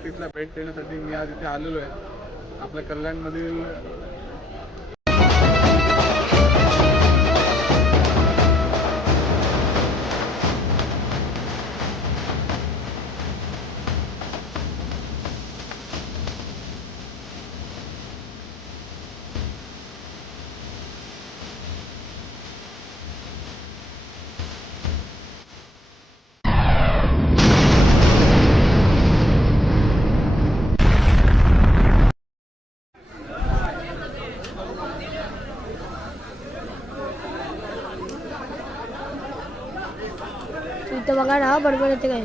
प्रॅक्टिसला भेट देण्यासाठी मी आज इथे आलेलो आहे आपल्या कल्याणमधील इथं बघा ना बरोबर येते काय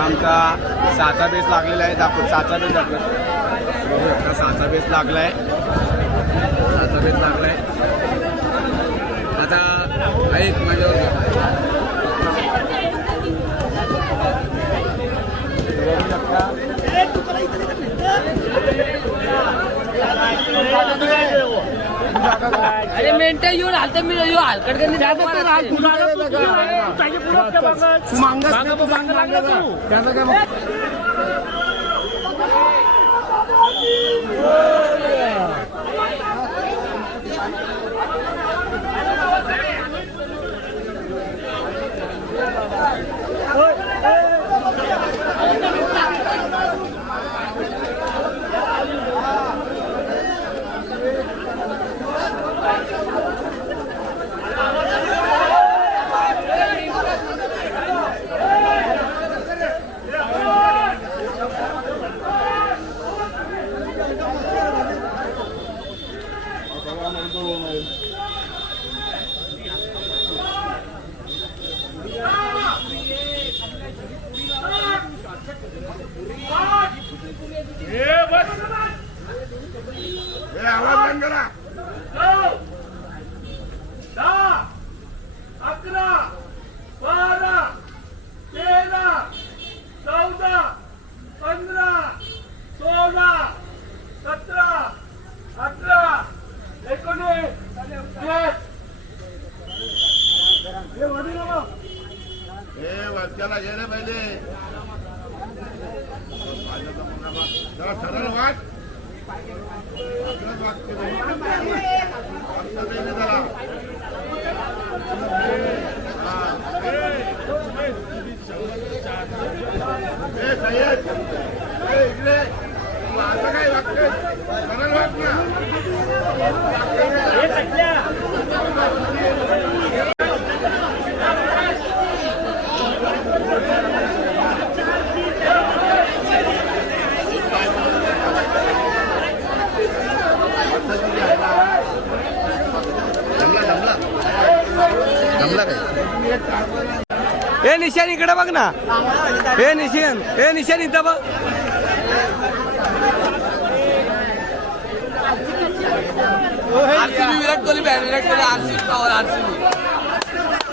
आमचा 6चा बेस लागलेला आहे. दाखव 6चा बेस दाखव. बघू शकता 6चा बेस लागला आहे. 6चा बेस लागला आहे. आता ऐक माझ्यावर बघू शकता अरे मेंटेन येऊन हालतं मी येऊ हलकट वरच्याला घे रे पहिले सरळ वाट इकडे असं काय वागतंय सरळ वाट ना हे निशान इकडे बघ ना. हे निशान इथं बघ. RCB Virat Kohli RCB power RCB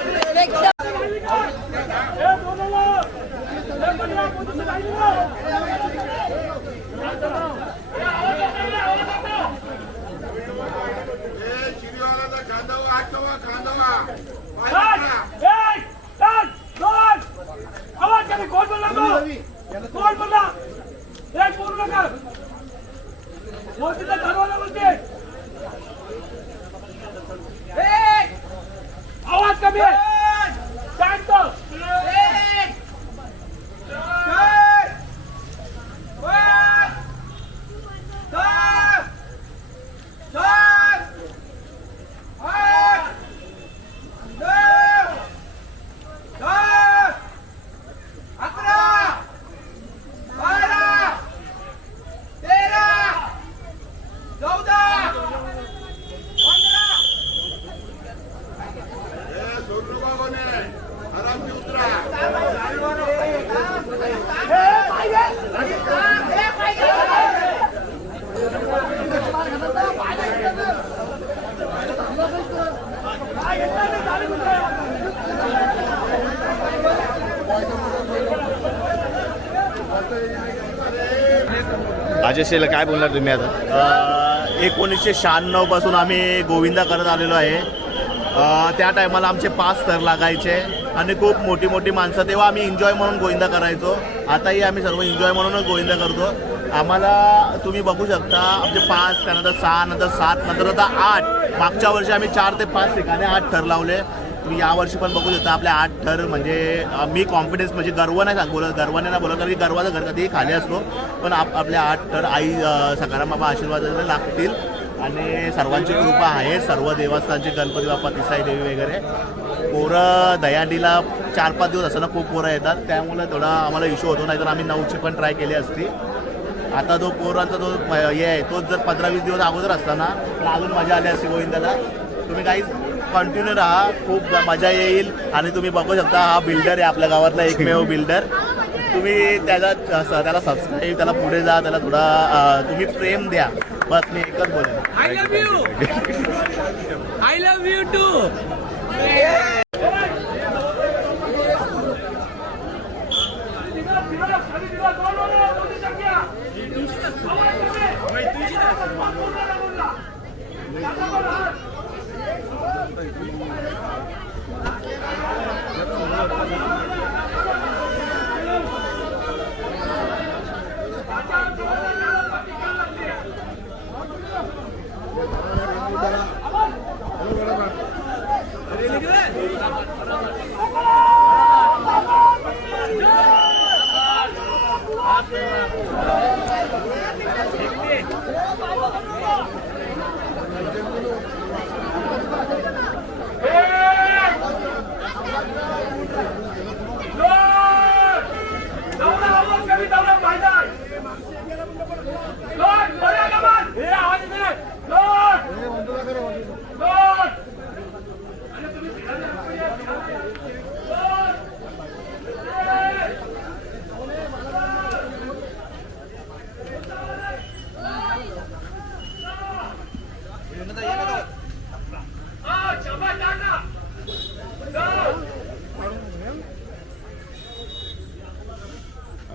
आवाज आवाज कमी आहे सांगतो सोडू नका कोणी आरामची उतरा राजेशला काय बोलणार तुम्ही आता? 1996 पासून आम्ही गोविंदा करत आलेलो आहे. त्या टायमाला आमचे 5 स्तर लागायचे आणि खूप मोठी मोठी माणसं, तेव्हा आम्ही एन्जॉय म्हणून गोविंदा करायचो. आताही आम्ही सर्व एन्जॉय म्हणूनच गोविंदा करतो. आम्हाला तुम्ही बघू शकता आमचे 5, त्यानंतर 6, नंतर 7, नंतर आता 8. मागच्या वर्षी आम्ही 4 ते 5 ठिकाणी 8 थर लावले. मी यावर्षी पण बघू शकता आपल्या 8 थर. म्हणजे मी कॉन्फिडन्स, म्हणजे गर्व नाही बोलत, गर्वाने नाही बोलत, कारण की गर्वाचा घर कधीही खाली असतो. पण आपल्या 8 थर आई सकाराम बाबा आशीर्वादाला लागतील आणि सर्वांची कृपा आहे. सर्व देवस्थानचे गणपती बाप्पा, तिसाई देवी वगैरे. पोरं दहीहंडीला 4-5 दिवस असताना खूप पोरं येतात, त्यामुळे थोडा आम्हाला इश्यू होतो. नाहीतर आम्ही 9ची पण ट्राय केली असती. आता जो पोरांचा जो हे आहे तोच जर 15-20 दिवस अगोदर असताना तर अजून मजा आली असती गोविंदाला. तुम्ही काही कंटिन्यू राहा, खूप मजा येईल. आणि तुम्ही बघू शकता हा बिल्डर आहे आपल्या गावातला एकमेव बिल्डर. तुम्ही त्याला सबस्क्राईब, त्याला पुढे जा, त्याला थोडा तुम्ही प्रेम द्या. बस मी एकच बोलेन. I love you. I love you too.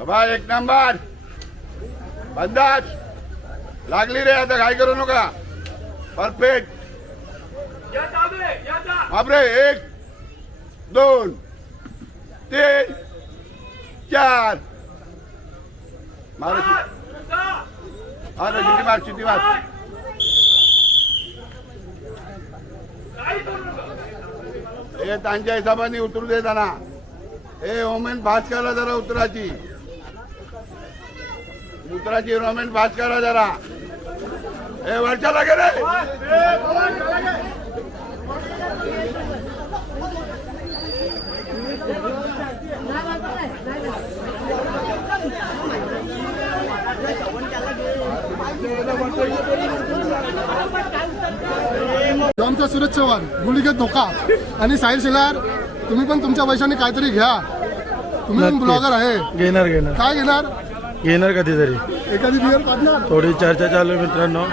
बाबा 1 नंबर बंदाज लागली रे. आता काय करू नका. परफेक्ट. बापरे 1 2 3 4 मार चिट्टी मार. हे त्यांच्या हिशोबाने उतरू दे त्यांना. हे ओमेन भास करा जरा उतराची रोमेन भास करा जरा. हे वरच्या लागे रे. आमचा सुरेश चव्हाण, गुलिगत धोका आणि साहिल शेलार. तुम्ही पण तुमच्या पैशाने काहीतरी घ्या. तुम्ही पण ब्लॉगर आहे. घेणार काय घेणार? घेणार कधीतरी. एखादी बिअर काढणार. थोडी चर्चा चालू आहे मित्रांनो.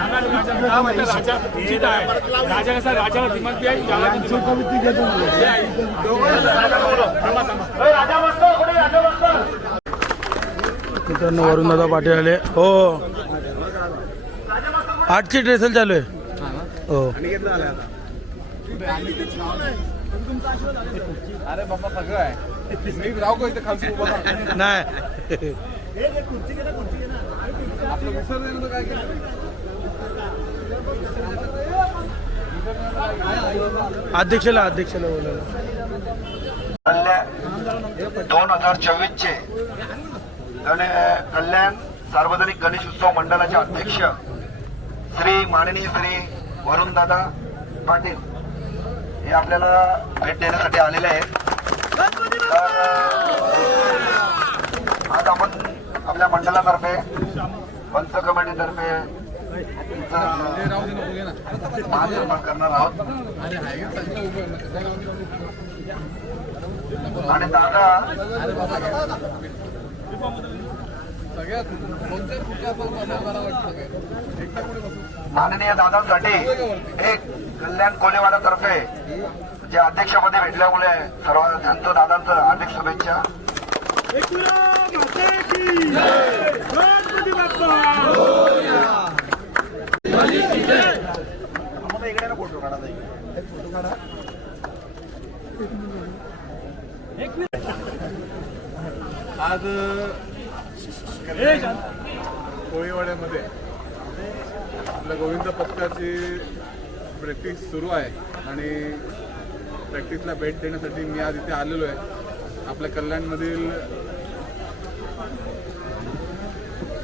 मित्रांनो वरुण दादा पाटील आले. हो 8ची ड्रेसल चालू आहे. हो अरे बाबा सगळं आहे. मी राहू का इथे खालची उभा राहा. नाही आपलं विसरलेलं काय केलं. अध्यक्षाला बोलायला. 2024 चे कल्याण सार्वजनिक गणेश उत्सव मंडळाचे अध्यक्ष श्री माननीय श्री वरुणदादा पाटील हे आपल्याला भेट देण्यासाठी आलेले आहेत. आज आपण आपल्या मंडळातर्फे पंच कमिटीतर्फे महानिर्माण करणार आहोत. आणि दादा माननीय दादांसाठी एक कल्याण कोलेवाड्यातर्फे जे अध्यक्षपदी भेटल्यामुळे सर्व त्यांचं दादांचं हार्दिक शुभेच्छा. आज कोळीवाड्यामध्ये आपल्या गोविंद पथकाची प्रॅक्टिस सुरू आहे आणि प्रॅक्टिसला भेट देण्यासाठी मी आज इथे आलेलो आहे. आपल्या कल्याणमधील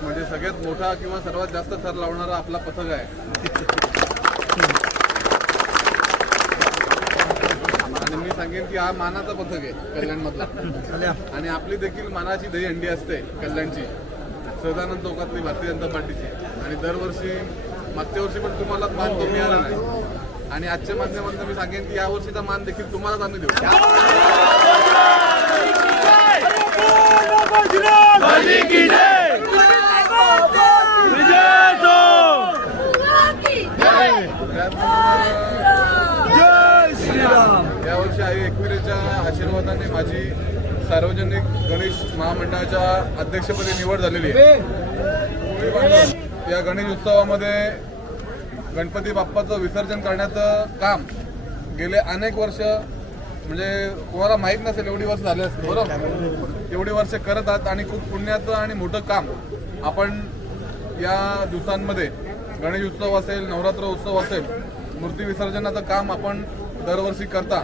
म्हणजे सगळ्यात मोठा किंवा सर्वात जास्त थर लावणारा आपला पथक आहे आणि मी सांगेन की हा मानाचा पथक आहे कल्याणमधला. आणि आपली देखील मानाची दहीहंडी असते कल्याणची, सदानंद चौकातली भारतीय जनता पार्टीची. आणि दरवर्षी मागच्या वर्षी पण तुम्हाला मान तो मिळाला नाही आणि आजच्या माध्यमातून मी सांगेन की यावर्षीचा मान देखील तुम्हालाच आम्ही देऊ. यावर्षी आई एकविरेच्या आशीर्वादाने माझी सार्वजनिक गणेश महामंडळाच्या अध्यक्षपदी निवड झालेली आहे. या गणेश उत्सवामध्ये गणपती बाप्पाचं विसर्जन करण्याचं काम गेले अनेक वर्ष म्हणजे कोणाला माहीत नसेल एवढी वर्ष झाली असतील बरोबर, एवढी वर्ष करत आहात आणि खूप पुण्याचं आणि मोठं काम आपण या दिवसांमध्ये गणेश उत्सव असेल, नवरात्र उत्सव असेल, मूर्ती विसर्जनाचं काम आपण दरवर्षी करता.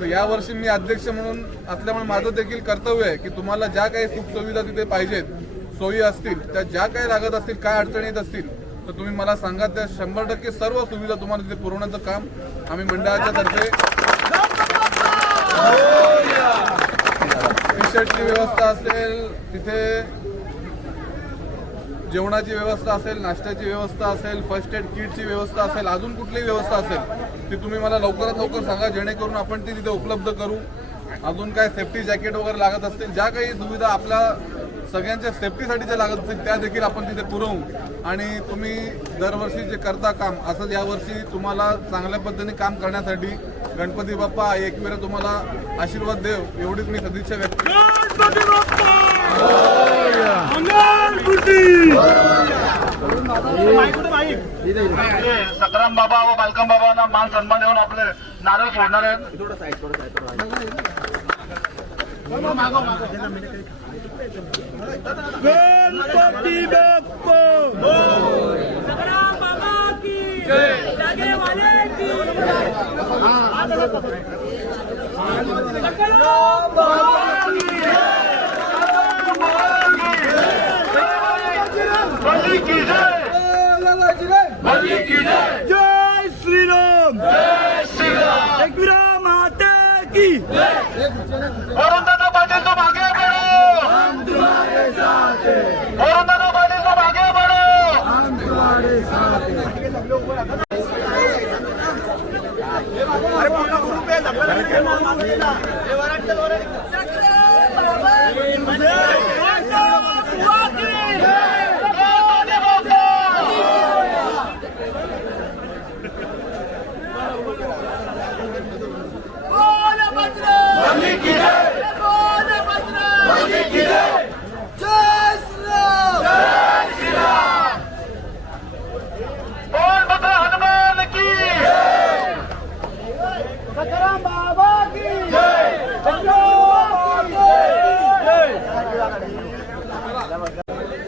तर यावर्षी मी अध्यक्ष म्हणून असल्यामुळे माझं देखील कर्तव्य आहे की तुम्हाला ज्या काही सुखसुविधा तिथे पाहिजेत, सोयी असतील, त्या ज्या काही लागत असतील, काय अडचणी येत असतील तर तुम्ही मला सांगा. त्या 100% सर्व सुविधा तुम्हाला तिथे पुरवण्याचं काम आम्ही मंडळाच्या तर्फे टी शर्टची व्यवस्था असेल, तिथे जेवणाची व्यवस्था असेल, नाश्त्याची व्यवस्था असेल, फर्स्ट एड किटची व्यवस्था असेल, अजून कुठलीही व्यवस्था असेल ती तुम्ही मला लवकरात लवकर सांगा जेणेकरून आपण ती तिथे उपलब्ध करू. अजून काय सेफ्टी जॅकेट वगैरे लागत असतील, ज्या काही सुविधा आपल्या सगळ्यांच्या सेफ्टीसाठी ज्या लागत असतील त्या देखील आपण तिथे पुरवू. आणि तुम्ही दरवर्षी जे करता काम असंच यावर्षी तुम्हाला चांगल्या पद्धतीने काम करण्यासाठी गणपती बाप्पा एकवेळा तुम्हाला आशीर्वाद देव एवढीच मी सदिच्छा व्यक्त सतराम बाबा व बालकाम बाबांना मान सन्मान देऊन आपले नारळ फोडणार आहेत. गणपती बाप्पा बाबा की जागे वाले की जय श्रीराम, जय श्रीराम, एकविरा माता की. वरुणदादा पाटील तुम आगे बढ़ो, हम तुम्हारे साथ हैं. वरुणदादा पाटील तुम आगे बढ़ो, हम तुम्हारे साथ हैं.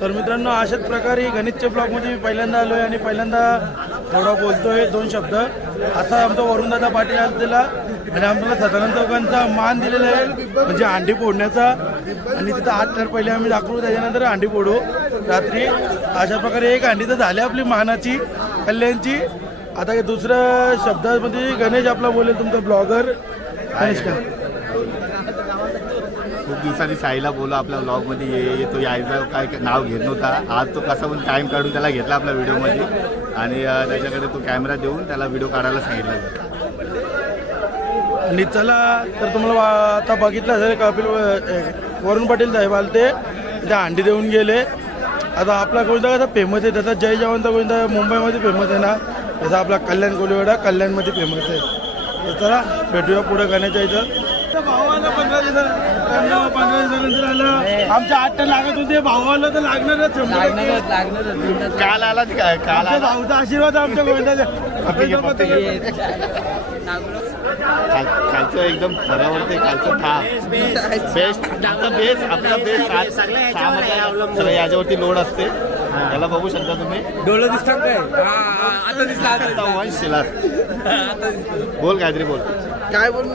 तर मित्रांनो अशाच प्रकारे गणेशच्या ब्लॉगमध्ये मी पहिल्यांदा आलोय आणि पहिल्यांदा थोडा बोलतोय 2 शब्द. आता आमचा वरुणदादा पाटील आलेला आणि आम्हाला सदानंद चौकांचा मान दिलेला आहे म्हणजे हंडी फोडण्याचा आणि तिथं 8 तर पहिले आम्ही दाखवू त्याच्यानंतर हंडी फोडू रात्री. अशा प्रकारे एक हंडी तर झाली आपली मानाची कल्याणची. आता हे दुसऱ्या शब्दामध्ये गणेश आपला बोलेल तुमचा ब्लॉगर गणेश का. खूप दिवसांनी साईला बोललो आपल्या ब्लॉगमध्ये ये तो यायचा काय नाव घेत नव्हता. आज तो कसा पण टाईम काढून त्याला घेतला आपल्या व्हिडिओमध्ये आणि त्याच्याकडे तो कॅमेरा देऊन त्याला व्हिडिओ काढायला सांगितला. आणि चला तर तुम्हाला आता बघितलं असेल कपिल वरुण पाटील साहेब आले ते त्या हंडी देऊन गेले. आता आपला गोविंदा कसा फेमस आहे त्याचा जय जवानचा गोविंदा मुंबईमध्ये फेमस आहे ना त्याचा आपला कल्याण कोलिवाडा कल्याणमध्ये फेमस आहे. तर चला भेटूया पुढे गाण्याच्या इथं. भावाला 15 दिवसानंतर आलं आमच्या 8 टन लागत होते भावाला तर लागणारच काल आला काल आला भाऊचा आशीर्वाद आमच्या गोविंदाच्या. कालचं एकदम थरावरते कालचं था बेस्ट आपला बेस्ट आपला बेस्ट सगळं याच्यावरती लोड असते. याला बघू शकता तुम्ही डोळं दिसतात काय आता दिसला वंश शिलार बोल काहीतरी बोल काय बोलू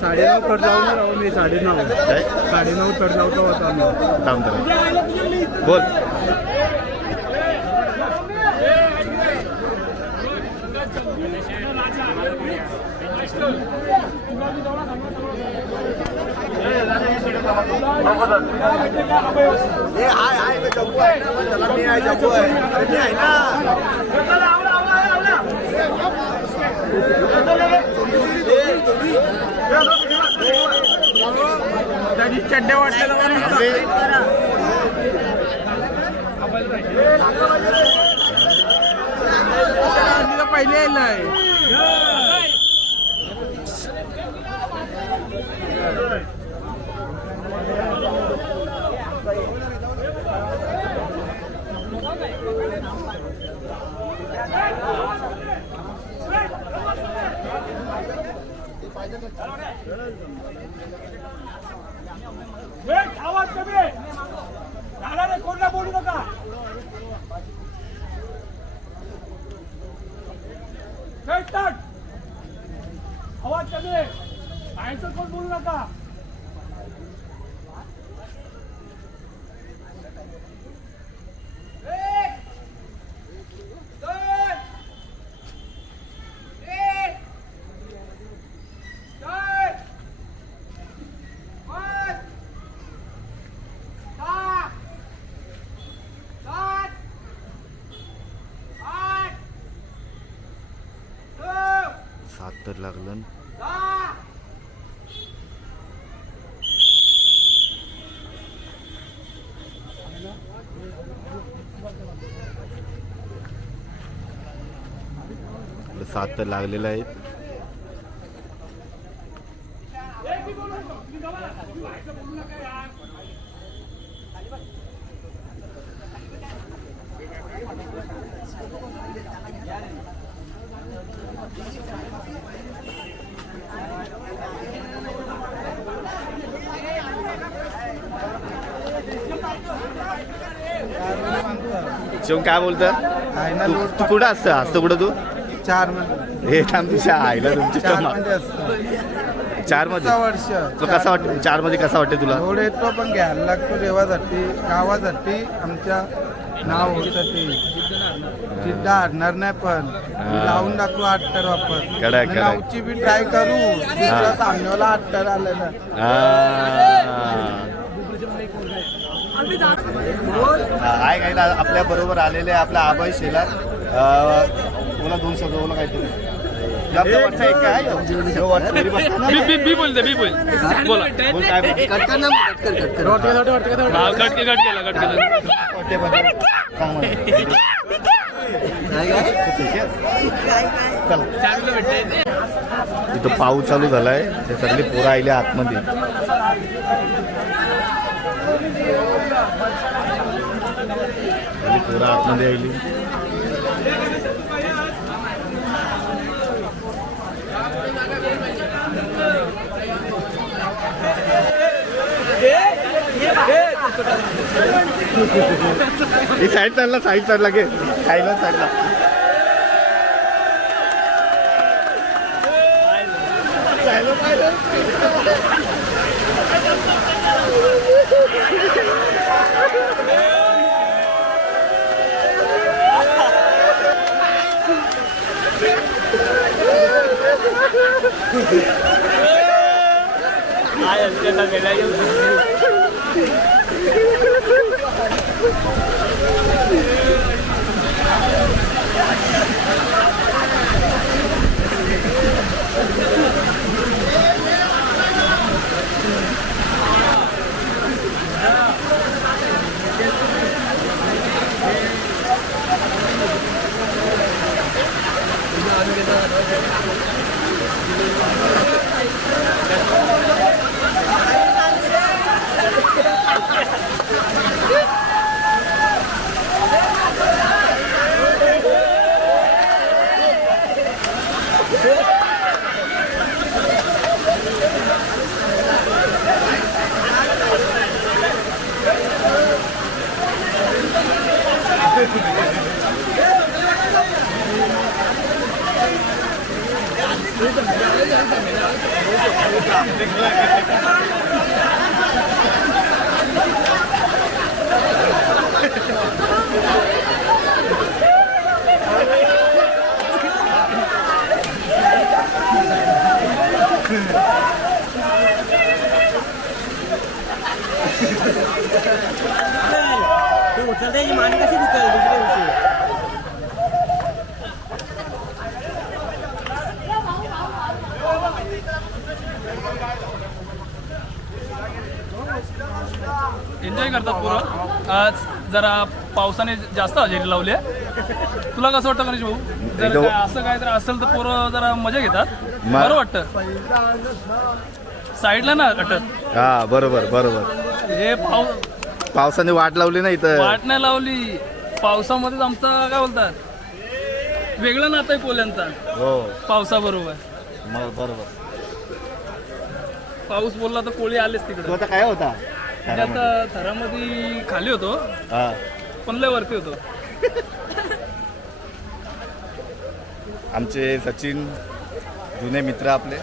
साडेनऊ कट लावणार आहो मी 9:30 कट लावतो होता आम्ही. थांब तर बोल चड्ड्या वाटल्या पहिले येईल आवाज कमी आहे दादा कोणला बोलू नका. आवाज कमी आहे बाहेरचं कोण बोलू नका. तर लागलं आपलं 7 तर लागलेलं आहे. शिवम काय बोलतं तू कुठं असतं कुठं तू 4 हे थांब तुझ्या आईला तुमची 4 मध्ये वर्ष तुला कसं वाटतं 4 मध्ये कसं वाटतं तुला. एवढे येतो पण घ्यायला लागतो देवासाठी गावासाठी आमच्या नाव होतं जिद्द हरणार नाही पण लावून दाखवू 8 तर वापर नावची बी ट्राय करू दुसऱ्या सामन्याला 8 तर आलेलं. आहे काही आपल्या बरोबर आलेले आपला अभय शेलार. बोला 2 शब्द बोला काहीतरी. आपल्या वरचा एक काय बी बोलते बी बोल बोला इथं पाऊस चालू झालाय ते सगळे पोरं आले आतमध्ये. पोरं आतमध्ये आली. ही साईड चालला घे साईडला चालला. एन्जॉय करतात पोरं. आज जरा पावसाने जास्त हजेरी लावली आहे. तुला कसं वाटतं गणेश भाऊ? जर काय असं काय तर असेल तर पोरं जरा मजा घेतात. बरं वाटतं. साईडला ना अटक. हा बरोबर. हे पावसाने वाट लावली ना इथं. वाट नाही लावली. पावसामध्येच आमचा काय बोलतात वेगळं नातं आहे कोल्यांचा. हो पावसाबरोबर. बरोबर. पाऊस बोलला तर कोळी आलेच तू तिकडे. आता काय होता? म्हणजे आता थरामध्ये खाली होतो हा पण लय वरती होतो. आमचे सचिन जुने मित्र आपले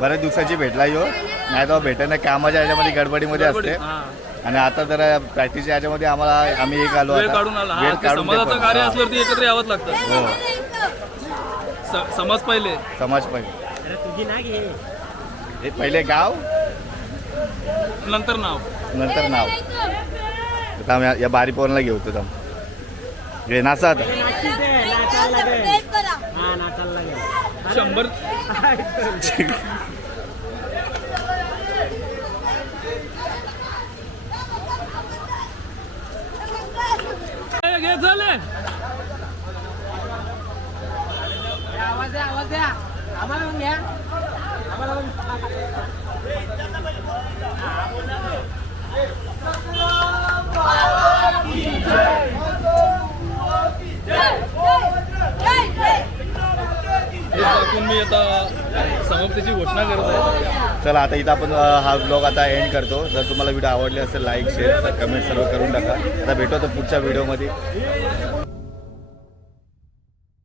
बऱ्याच दिवसाची भेटला यो. नाही तर भेटणं कामाच्या ह्याच्यामध्ये गडबडीमध्ये असते. हा. आणि आता जरा प्रॅक्टिसच्या ह्याच्यामध्ये आम्ही एक आलो. वेळ आता. काढून आला. वेळ हा, ते काढून समाजाचं ते पण. कार्य हा. असल्यावरती एकत्र यावंच लागतं. हो समाज पहिले. समाज पहिले. हे पहिले गाव नंतर नाव. नंतर नाव. आता आम्ही या बारी पोरांना घेऊ तुझा घे नाचा आता. 100 घे झाले. आवाज द्या आम्हाला पण घ्या. मी आता समाप्तीची घोषणा करत आहे. चला आता इथं आपण हा ब्लॉग आता एंड करतो. जर तुम्हाला व्हिडिओ आवडले असेल लाईक शेअर कमेंट सर्व करून टाका. आता भेटू तर पुढच्या व्हिडिओमध्ये.